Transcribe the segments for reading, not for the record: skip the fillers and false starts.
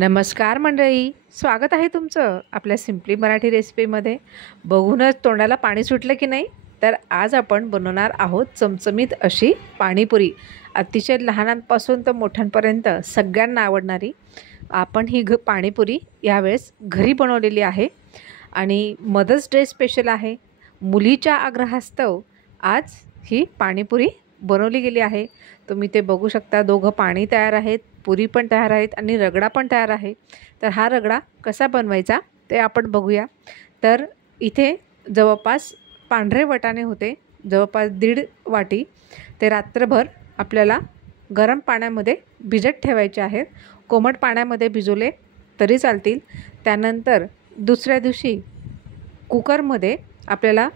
नमस्कार मंडळी, स्वागत आहे तुमचं आपल्या सिम्पली मराठी रेसिपीमध्ये। बघूनच तोंडाला पाणी सुटलं की नाही? तर आज आपण बनवणार आहोत चमचमीत अशी पाणीपुरी। अतिशय लहानांपासून तर मोठ्यांपर्यंत सगळ्यांना आवडणारी आपण ही पाणीपुरी यावेळेस घरी बनवलेली आहे आणि मदर्स डे स्पेशल आहे। मुलीच्या आग्रहास्तव आज ही पाणीपुरी बनवली गेली आहे। तुम्ही ते बघू शकता, दोघं पाणी तयार आहेत, पुरी पण तयार आहेत आणि रगडा पण तयार आहे। तर हा रगडा कसा बनवायचा ते आपण बघूया। तर इथे जवळपास पांढरे वाटाणे होते, जवळपास 1.5 वाटी। ते रात्रभर आपल्याला गरम पाण्यामध्ये भिजत ठेवायचे आहेत। कोमट पाण्यामध्ये भिजवले तरी चालतील। त्यानंतर दुसऱ्या दिवशी कुकरमध्ये आपल्याला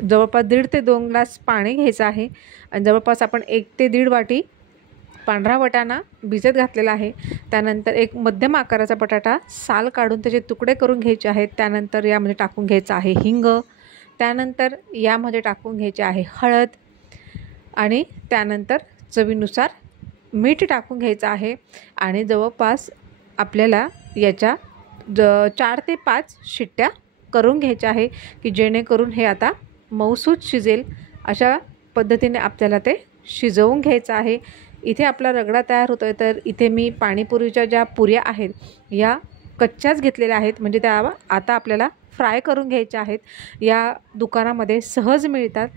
जवळपास 1.5 ते 2 ग्लास पाणी घ्यायचं आहे आणि जवळपास आपण 1 ते 1.5 वाटी पांढरा वाटाणा भिजत घातलेला आहे। त्यानंतर एक मध्यम आकाराचा बटाटा साल काढून त्याचे तुकडे करून घ्यायचे आहेत। त्यानंतर यामध्ये टाकून घ्यायचं आहे हिंग, त्यानंतर यामध्ये टाकून घ्यायचे आहे हळद आणि त्यानंतर चवीनुसार मीठ टाकून घ्यायचं आहे आणि जवळपास आपल्याला याच्या 4 ते 5 शिट्ट्या करून घ्यायच्या आहे की जेणेकरून हे आता मऊसूत शिजेल। अशा पद्धतीने आपल्याला ते शिजवून घ्यायचं आहे। इथे आपला रगडा तयार होतोय, तर इथे मी पाणीपुरीच्या ज्या पुऱ्या आहेत या कच्च्याच घेतलेल्या आहेत, म्हणजे त्या आता आपल्याला फ्राय करून घ्यायच्या आहेत। या दुकानामध्ये सहज मिळतात।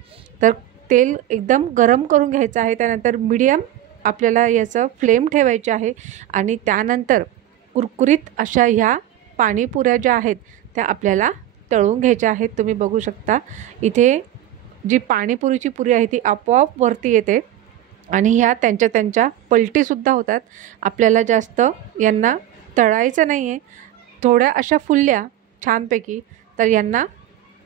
तर तेल एकदम गरम करून घ्यायचं आहे। त्यानंतर मीडियम आपल्याला याचं फ्लेम ठेवायचे आहे आणि त्यानंतर कुरकुरीत अशा ह्या पाणीपुऱ्या ज्या आहेत त्या आपल्याला तळून घ्यायच्या आहेत। तुम्ही बघू शकता इथे जी पाणीपुरीची पुरी आहे ती आपोआप वरती येते आणि ह्या त्यांच्या पलटीसुद्धा होतात। आपल्याला जास्त यांना तळायचं नाही आहे, थोड्या अशा फुलल्या छानपैकी तर यांना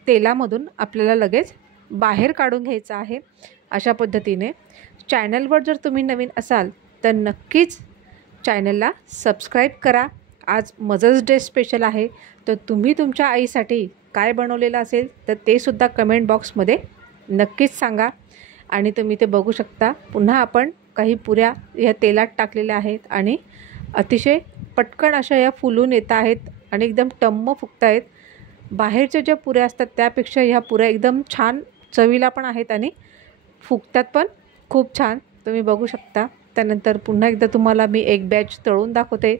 तेलामधून आपल्याला लगेच बाहेर काढून घ्यायचं आहे। अशा पद्धतीने चॅनलवर जर तुम्ही नवीन असाल तर नक्कीच चॅनलला सबस्क्राईब करा। आज मदर्स डे स्पेशल आहे, तर तुम्ही तुमच्या आईसाठी काय बनवलेलं असेल तर ते सुद्धा कमेंट बॉक्समध्ये नक्कीच सांगा। आणि तुम्ही ते बघू शकता, पुन्हा आपण काही पुऱ्या या तेलात टाकलेल्या आहेत आणि अतिशय पटकन अशा या फुलून येत आहेत आणि एकदम टम्म फुगत आहेत। बाहेरच्या ज्या पुऱ्या असतात त्यापेक्षा ह्या पुऱ्या एकदम छान चवीला पण आहेत आणि फुगतात पण खूप छान, तुम्ही बघू शकता। त्यानंतर पुन्हा एकदा तुम्हाला मी एक बॅच तळून दाखवते।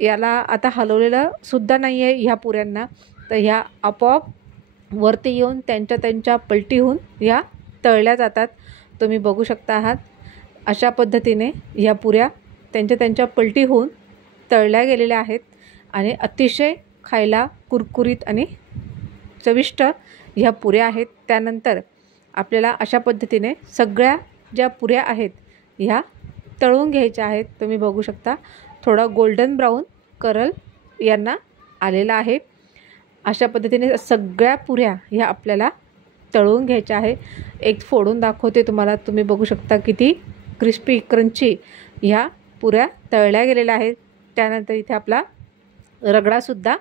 याला आता हलवलेलं सुद्धा नाही आहे ह्या पुऱ्यांना, तर ह्या आपोआप वरती येऊन त्यांच्या पलटी होऊन ह्या तळल्या जातात। तुम्ही बघू शकता आहात अशा पद्धतीने ह्या पुऱ्या त्यांच्या पलटी होऊन तळल्या गेलेल्या आहेत आणि अतिशय खायला कुरकुरीत आणि चविष्ट ह्या पुऱ्या आहेत। त्यानंतर आपल्याला अशा पद्धतीने सगळ्या ज्या पुऱ्या आहेत ह्या तळून घ्यायच्या आहेत। तुम्ही बघू शकता थोडा गोल्डन ब्राऊन कलर यांना आलेला आहे। अशा पद्धतीने सगळ्या पुऱ्या ह्या आपल्याला तळून घ्यायच्या आहे। एक फोडून दाखवते तुम्हाला, तुम्ही बघू शकता किती क्रिस्पी क्रंची ह्या पुऱ्या तळल्या गेलेल्या आहेत। त्यानंतर इथे आपला रगडासुद्धा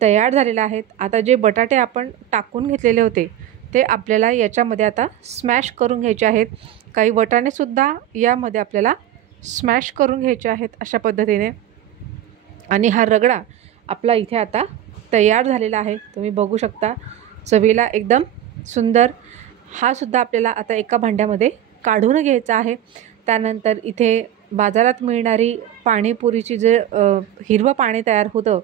तयार झालेला आहे। आता जे बटाटे आपण टाकून घेतलेले होते ते आपल्याला याच्यामध्ये आता स्मॅश करून घ्यायचे आहेत। काही वाटाणेसुद्धा यामध्ये आपल्याला स्मॅश करून घ्यायचे आहेत अशा पद्धतीने। आणि हा रगडा आपला इथे आता तयार झालेला आहे, तुम्ही बघू शकता चवीला एकदम सुंदर। हा सुद्धा आपल्याला आता एका भांड्यामध्ये काढून घ्यायचा आहे। त्यानंतर इथे बाजारात मिळणारी पाणीपुरीची जे हिरवं पाणी तयार होतं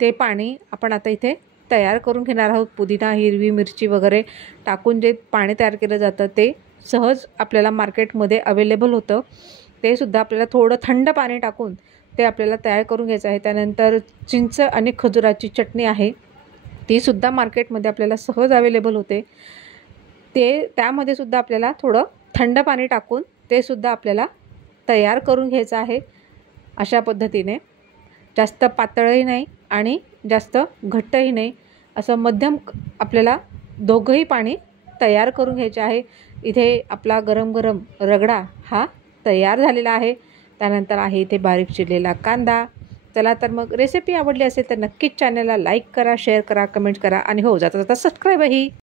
ते पाणी आपण आता इथे तयार करून घेणार आहोत। पुदिना, हिरवी मिरची वगैरे टाकून जे पाणी तयार केलं जातं ते सहज आपल्याला मार्केटमध्ये अवेलेबल होतं। ते सुद्धा आपल्याला थोडं थंड पाणी टाकून ते आपल्याला तयार करून घ्यायचं आहे। त्यानंतर चिंच आणि खजुराची चटणी आहे, ती सुद्धा मार्केटमध्ये आपल्याला सहज अवेलेबल होते। त्यामध्ये सुद्धा आपल्याला थोडं थंड पाणी टाकून ते सुद्धा आपल्याला तयार करून घ्यायचं आहे। अशा पद्धतीने जास्त पातळही नाही आणि जास्त घट्टही नाही, असं मध्यम आपल्याला दोघंही पाणी तयार करून घ्यायचे आहे। इथे आपला गरम गरम रगडा हा तयार झालेला आहे। त्यानंतर आहे इथे बारीक चिरलेला कांदा। चला तर मग रेसिपी आवडली असेल तर नक्कीच चॅनलला लाईक करा, शेअर करा, कमेंट करा आणि हो जाता जाता सबस्क्राईबही।